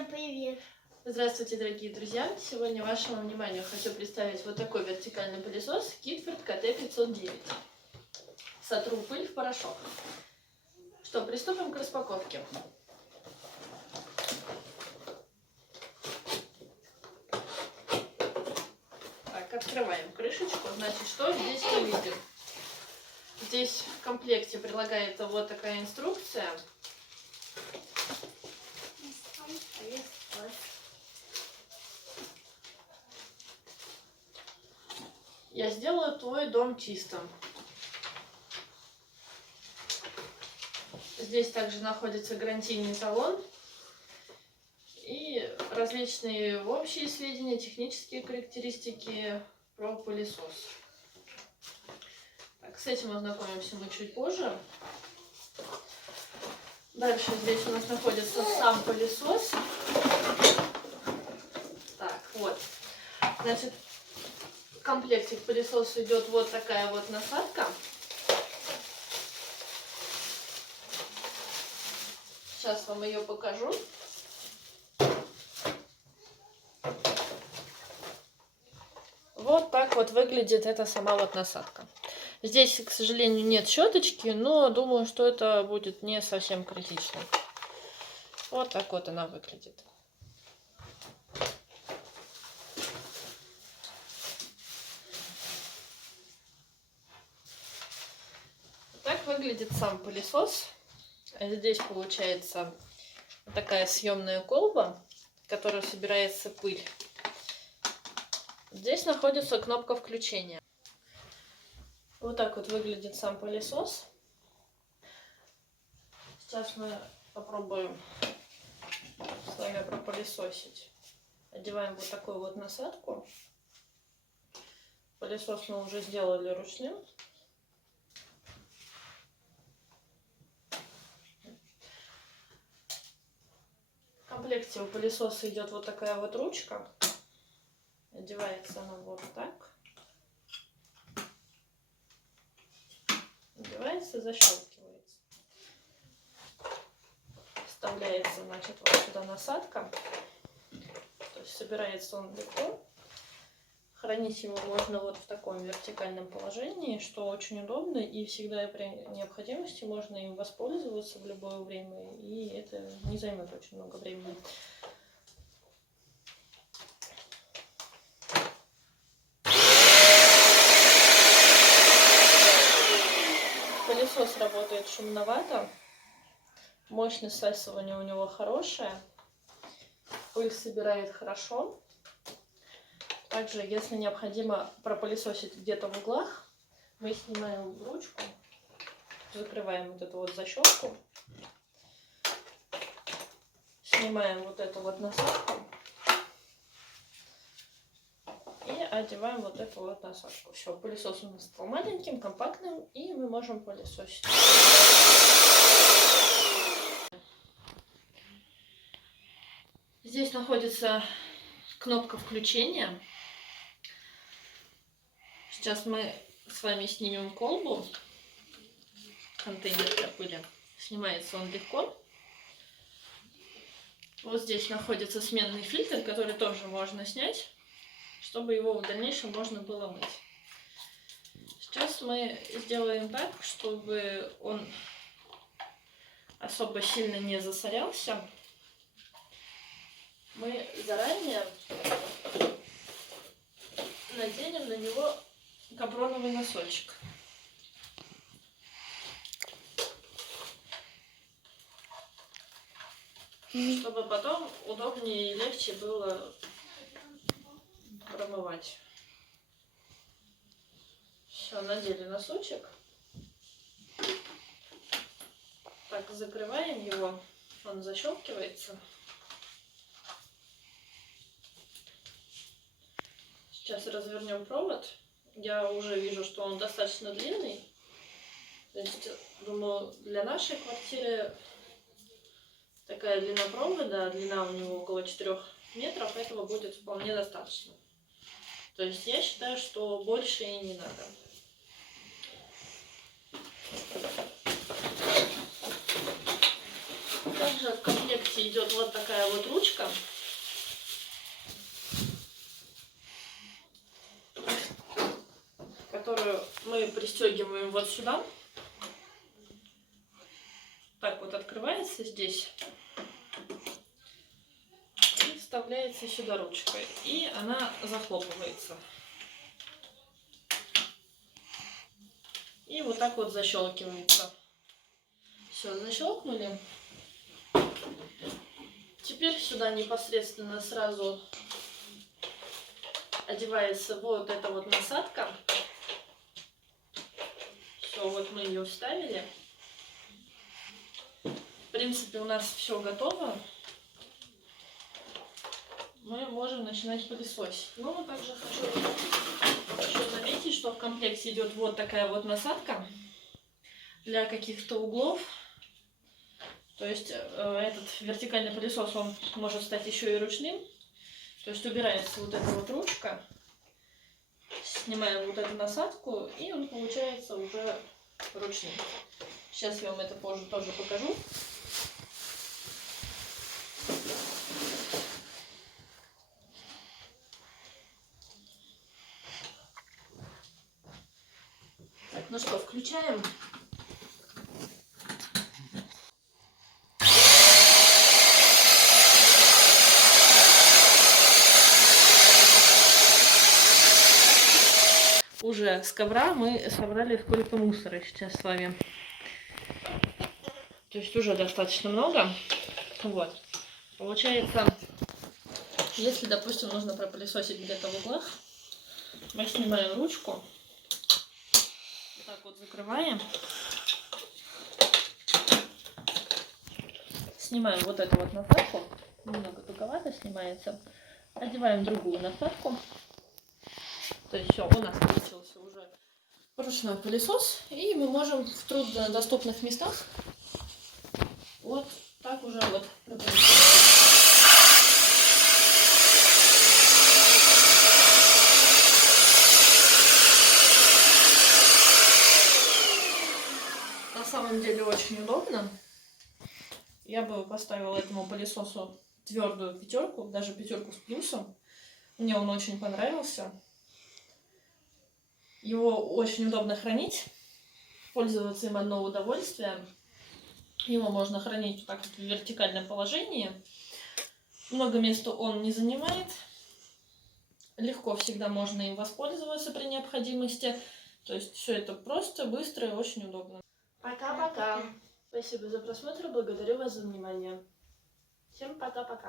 Всем привет! Здравствуйте, дорогие друзья! Сегодня вашему вниманию хочу представить вот такой вертикальный пылесос Китфорд КТ-509. Сотру пыль в порошок. Что, приступим к распаковке. Так, открываем крышечку. Значит, что здесь мы видим? Здесь в комплекте прилагается вот такая инструкция. Я сделаю твой дом чистым. Здесь также находится гарантийный талон и различные общие сведения, технические характеристики про пылесос. Так, с этим ознакомимся мы чуть позже. Дальше здесь у нас находится сам пылесос. Так, вот. Значит, в комплекте к пылесосу идет вот такая вот насадка. Сейчас вам ее покажу. Вот так вот выглядит эта сама вот насадка. Здесь, к сожалению, нет щеточки, но думаю, что это будет не совсем критично. Вот так вот она выглядит. Так выглядит сам пылесос. Здесь получается такая съемная колба, в которой собирается пыль. Здесь находится кнопка включения. Вот так вот выглядит сам пылесос. Сейчас мы попробуем с вами пропылесосить. Одеваем вот такую вот насадку. Пылесос мы уже сделали ручным. В комплекте у пылесоса идет вот такая вот ручка. Одевается она вот так. Одевается, защелкивается. Вставляется, значит, вот сюда насадка. То есть собирается он легко. Хранить его можно вот в таком вертикальном положении, что очень удобно, и всегда при необходимости можно им воспользоваться в любое время, и это не займет очень много времени. Пылесос работает шумновато, мощность всасывания у него хорошая, пыль собирает хорошо. Также, если необходимо пропылесосить где-то в углах, мы снимаем ручку, закрываем вот эту вот защелку, снимаем вот эту вот насадку и одеваем вот эту вот насадку. Все, пылесос у нас стал маленьким, компактным, и мы можем пылесосить. Здесь находится кнопка включения. Сейчас мы с вами снимем колбу, контейнер для пыли. Снимается он легко. Вот здесь находится сменный фильтр, который тоже можно снять, чтобы его в дальнейшем можно было мыть. Сейчас мы сделаем так, чтобы он особо сильно не засорялся. Мы заранее наденем на него капроновый носочек. Чтобы потом удобнее и легче было промывать. Все, надели носочек. Так, закрываем его. Он защелкивается. Сейчас развернем провод. Я уже вижу, что он достаточно длинный. То есть, думаю, для нашей квартиры такая длина провода, длина у него около 4 метров, этого будет вполне достаточно. То есть я считаю, что больше и не надо. Также в комплекте идет вот такая вот ручка. Которую мы пристегиваем вот сюда. Так вот открывается здесь. И вставляется сюда ручкой. И она захлопывается. И вот так вот защелкивается. Все, защелкнули. Теперь сюда непосредственно сразу одевается вот эта вот насадка. Все, вот мы ее вставили. В принципе, у нас все готово. Мы можем начинать пылесосить. Но также хочу еще заметить, что в комплекте идет вот такая вот насадка для каких-то углов. То есть этот вертикальный пылесос, он может стать еще и ручным. То есть убирается вот эта вот ручка, снимаем вот эту насадку, и он получается уже ручным. Сейчас я вам это позже тоже покажу. Так, ну что, включаем. Уже с ковра мы собрали сколько мусора сейчас с вами. То есть уже достаточно много. Вот. Получается, если, допустим, нужно пропылесосить где-то в углах, мы снимаем ручку, вот так вот закрываем, снимаем вот эту вот насадку, немного туговато снимается, одеваем другую насадку. То есть все, у нас получился уже ручной пылесос, и мы можем в труднодоступных местах вот так уже вот пропылесосить. На самом деле очень удобно. Я бы поставила этому пылесосу твердую 5, даже 5 с плюсом. Мне он очень понравился. Его очень удобно хранить, пользоваться им одно удовольствие. Его можно хранить вот так вот в вертикальном положении. Много места он не занимает. Легко всегда можно им воспользоваться при необходимости. То есть все это просто, быстро и очень удобно. Пока-пока. Спасибо за просмотр, благодарю вас за внимание. Всем пока-пока.